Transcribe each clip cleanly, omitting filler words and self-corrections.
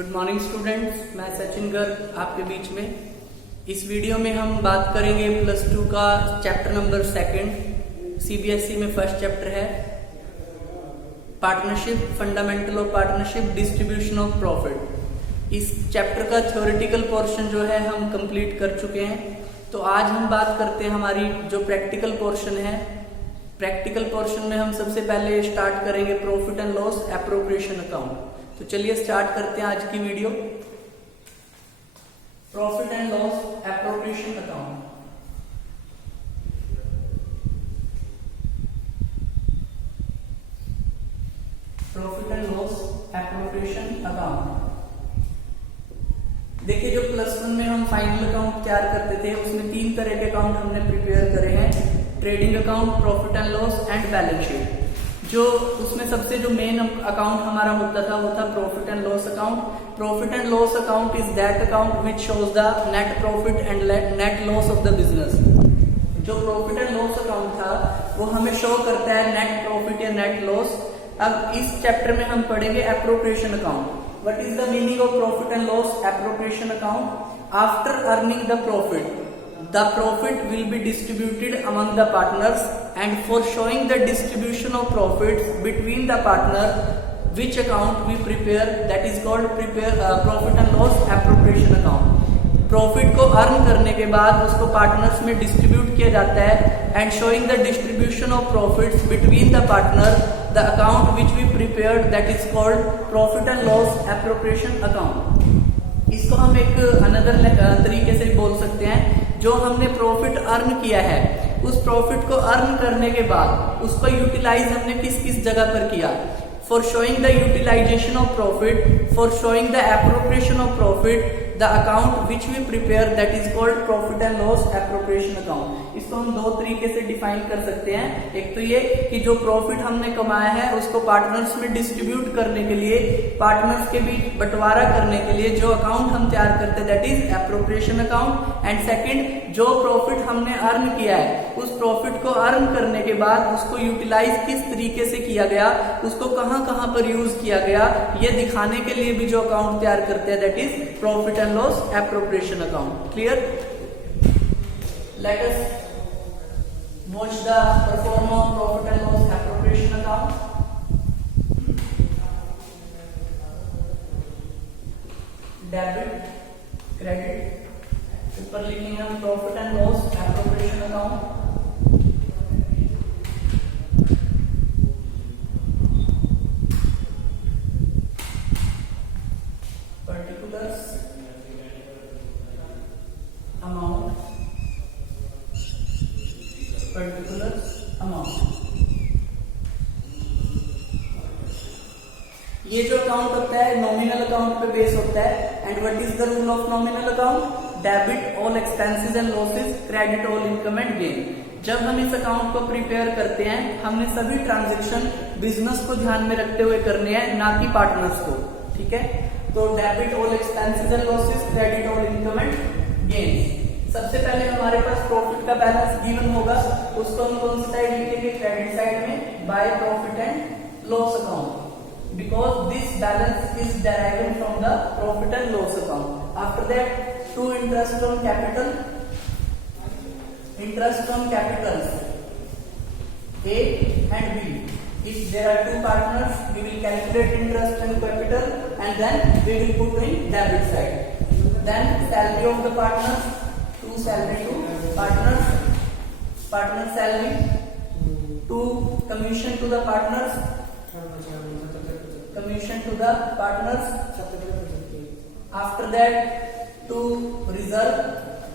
Good morning students, मैं सचिन गर्ग आपके बीच में। इस वीडियो में हम बात करेंगे प्लस टू का चैप्टर नंबर 2 सीबीएसई में फर्स्ट चैप्टर है partnership, fundamental of partnership, distribution of profit. इस चैप्टर का थ्योरेटिकल पोर्शन जो है हम कंप्लीट कर चुके हैं। तो आज हम बात करते हैं हमारी जो प्रैक्टिकल पोर्शन है। प्रैक्टिकल पोर्शन में हम सबसे पहले स्टार्ट करेंगे profit and loss appropriation account. तो चलिए स्टार्ट करते हैं आज की video. Profit and loss appropriation account. Profit and loss appropriation account. देखिए, जो प्लस 1 में हम फाइनल अकाउंट तैयार करते थे उसमें 3 तरह के अकाउंट हमने प्रिपेयर करे हैं: trading account, profit and loss and balance sheet. जो उसमें सबसे जो मेन अकाउंट हमारा होता था वो था profit and loss account. Profit and loss account is that account which shows the net profit and net loss of the business. जो प्रॉफिट एंड लॉस अकाउंट था वो हमें शो करता है नेट प्रॉफिट या नेट लॉस। अब इस chapter में हम पढ़ेंगे appropriation account. What is the meaning of profit and loss appropriation account? After earning the profit, the profit will be distributed among the partners, and for showing the distribution of profits between the partner, which account we prepare, that is called profit and loss appropriation account. Profit को earn करने के बाद उसको partners में distribute किया जाता है, and showing the distribution of profits between the partner, the account which we prepared, that is called profit and loss appropriation account. इसको हम एक अनदर तरीके से बोल सकते हैं, जो हमने प्रॉफिट अर्न किया है उस प्रॉफिट को अर्न करने के बाद उसको यूटिलाइज हमने किस किस जगह पर किया। For showing the utilisation of profit, for showing the appropriation of profit, the account which we prepare, that is called profit and loss appropriation account. इसको हम 2 तरीके से डिफाइन कर सकते हैं। एक तो ये कि जो प्रॉफिट हमने कमाया है उसको पार्टनर्स में डिस्ट्रीब्यूट करने के लिए, पार्टनर्स के बीच बंटवारा करने के लिए जो अकाउंट हम तैयार करते हैं that is appropriation account. And second, जो प्रॉफिट हमने अर्न किया है उस प्रॉफिट को अर्न करने के बाद उसको यूटिलाइज किस तरीके से किया गया, उसको कहां कहां पर यूज किया गया, ये दिखाने के लिए भी जो अकाउंट तैयार करते हैं that is profit and loss appropriation account. Clear? Let us watch the performance of profit and loss appropriation account. Debit, credit, ऊपर लिखेंगे हम profit and loss appropriation account. Particulars, amount, particulars, amount. ये जो account होता है nominal account पे base होता है। And what is the rule of nominal account? Debit all expenses and losses, credit all income and gain. जब हम इस अकाउंट को प्रिपेयर करते हैं हमने सभी ट्रांजेक्शन बिजनेस को ध्यान में रखते हुए करने हैं, ना कि पार्टनर्स को। ठीक है? तो debit all expenses and losses, credit all income and gain. सबसे पहले हमारे पास प्रॉफिट का बैलेंस गिवन होगा, उसको हम कौन सी साइड लिखेंगे? क्रेडिट साइड में, by profit and loss account, because this balance is derived from the profit and loss account. After that, to interest on capital, interest on capitals A and B. If there are 2 partners, we will calculate interest and capital, and then we will put in debit side. Then salary of the partners, to salary to partners, partner salary, to commission to the partners, commission to the partners. After that, to reserve.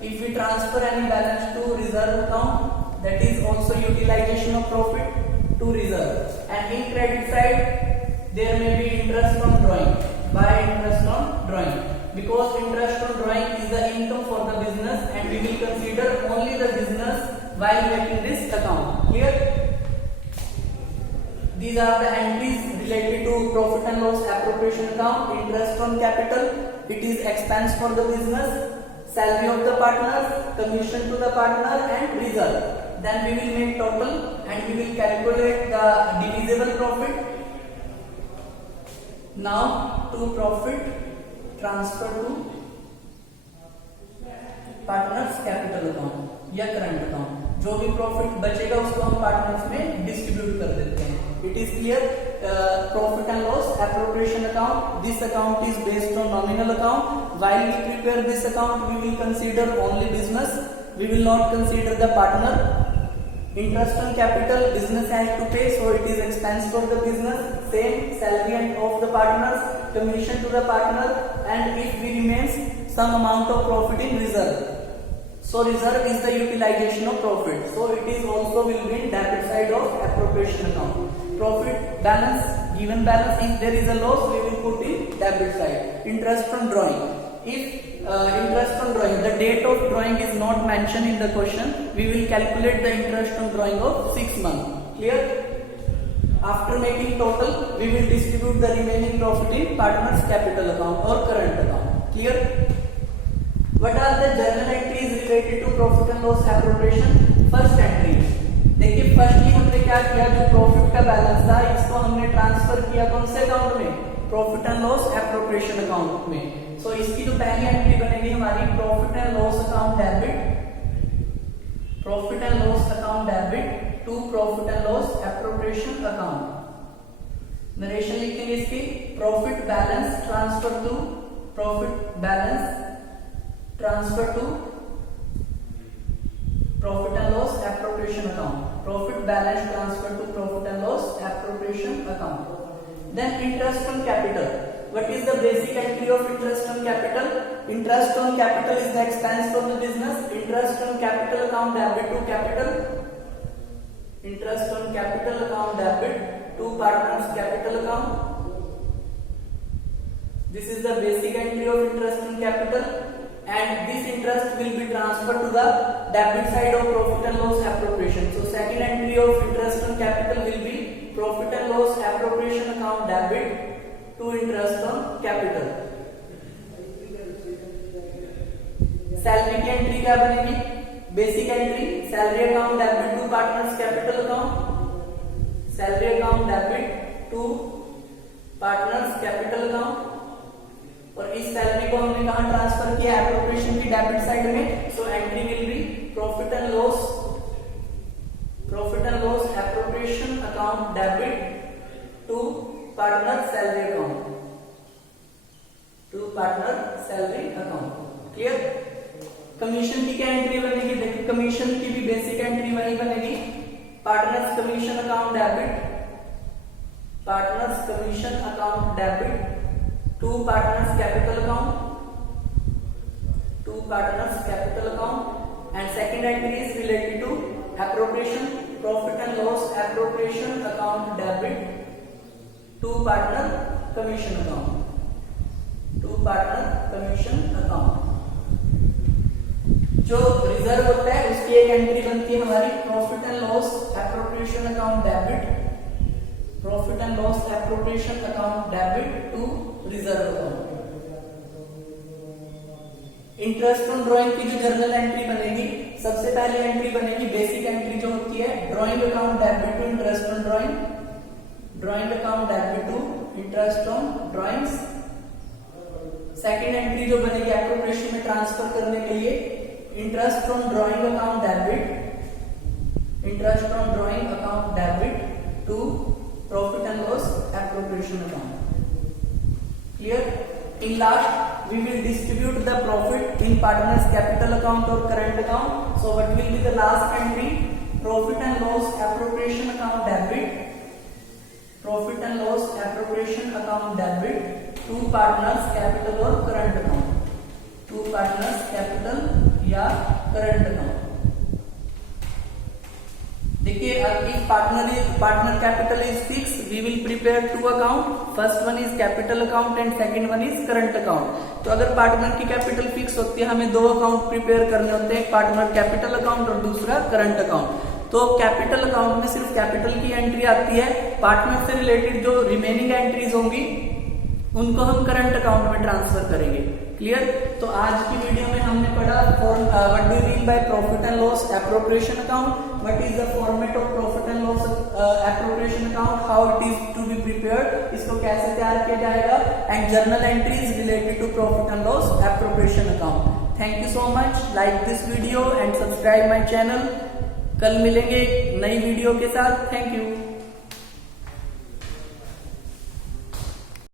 If we transfer any balance to reserve account, that is also utilization of profit to reserve. And in credit side, there may be interest on drawing, by interest on drawing, because interest on drawing is the income for the business, and we will consider only the business while making this account. Clear? These are the entries related to profit and loss appropriation account. Interest on capital, it is expense for the business. Salary of the partner, commission to the partner, and reserve. Then we will make total and we will calculate the divisible profit. Now to profit transfer to partners capital account या current account. जो भी profit बचेगा उसको हम partners में distribute कर देते हैं। It is clear. Profit and loss appropriation account, this account is based on nominal account. While we prepare this account we will consider only business, we will not consider the partner. Interest on capital, business has to pay, so it is expense for the business. Same salary and of the partners, commission to the partner, and if we remains some amount of profit in reserve. So reserve is the utilization of profit. So it is also will be in debit side of appropriation account. Profit balance, given balance. If there is a loss, we will put in debit side. Interest on drawing. If interest on drawing, the date of drawing is not mentioned in the question, we will calculate the interest on drawing of 6 months. Clear? After making total, we will distribute the remaining profit in partners capital account or current account. Clear? What are the journal entries related to profit and loss appropriation? First entry, देखिए firstly हमने क्या किया, जो profit का balance था इसको हमने transfer किया कौन से अकाउंट में, profit and loss appropriation account में। सो इसकी जो पहली एंट्री बनेगी हमारी profit and loss account debit, profit and loss account debit to profit and loss appropriation account. Narration लिखेंगे इसकी, profit balance transfer to profit balance transfer to profit and loss appropriation account, profit balance transfer to profit and loss appropriation account. Then interest on capital. What is the basic entry of interest on capital? Interest on capital is the expense for the business. Interest on capital account debit to capital. Interest on capital account debit to partners capital account. This is the basic entry of interest on capital. And this interest will be transferred to the debit side of profit and loss appropriation. So second entry of interest on capital will be profit and loss appropriation account debit to interest on capital. Salary की entry क्या बनेगी, basic entry salary account debit to partners capital account, salary account debit to partners capital account. और इस salary को हमने कहां transfer किया, appropriation की डेबिट साइड में। So entry will be profit and loss appropriation account debit to partner salary account, to partner salary account. Clear? Commission की क्या एंट्री बनेगी, देखिए कमीशन की भी बेसिक एंट्री वही बनेगी, partners commission account debit, partners commission account debit to partners capital account, to partners capital account. And second entry is related to appropriation, profit and loss appropriation account debit to partner commission account, to partner commission account. जो reserve होता है उसकी एक entry बनती है हमारी profit and loss appropriation account debit, profit and loss appropriation account debit to reserve account. Interest on drawing की जो जर्नल एंट्री बनेगी, सबसे पहले एंट्री बनेगी बेसिक एंट्री जो होती है drawing account debit to interest on drawing, drawing account debit to interest on drawings. Second entry जो बनेगी एप्रोप्रिएशन में ट्रांसफर करने के लिए, interest on drawing account debit, interest on drawing account debit to profit and loss appropriation account. Clear? In last, we will distribute the profit in partners capital account or current account. So what will be the last entry? Profit and loss appropriation account debit, profit and loss appropriation account debit to partners capital or current account, to partners capital या current account. देखिए if partner capital is fixed, we will prepare two account. First one is capital account and second one is current account. तो अगर partner की capital fix होती है, हमें दो account prepare करने होते हैं, पार्टनर कैपिटल अकाउंट और दूसरा करंट अकाउंट। तो कैपिटल अकाउंट में सिर्फ कैपिटल की एंट्री आती है, पार्टनर से रिलेटेड जो रिमेनिंग एंट्रीज होंगी उनको हम करंट अकाउंट में ट्रांसफर करेंगे। क्लियर। तो आज की वीडियो में हमने पढ़ा what do mean by profit and loss appropriation account, what is the format of profit and loss appropriation account, how it is to be prepared, इसको कैसे तैयार किया जाएगा, and journal entries related to profit and loss appropriation account. Thank you so much, like this video and subscribe my channel. कल मिलेंगे नई video के साथ। Thank you.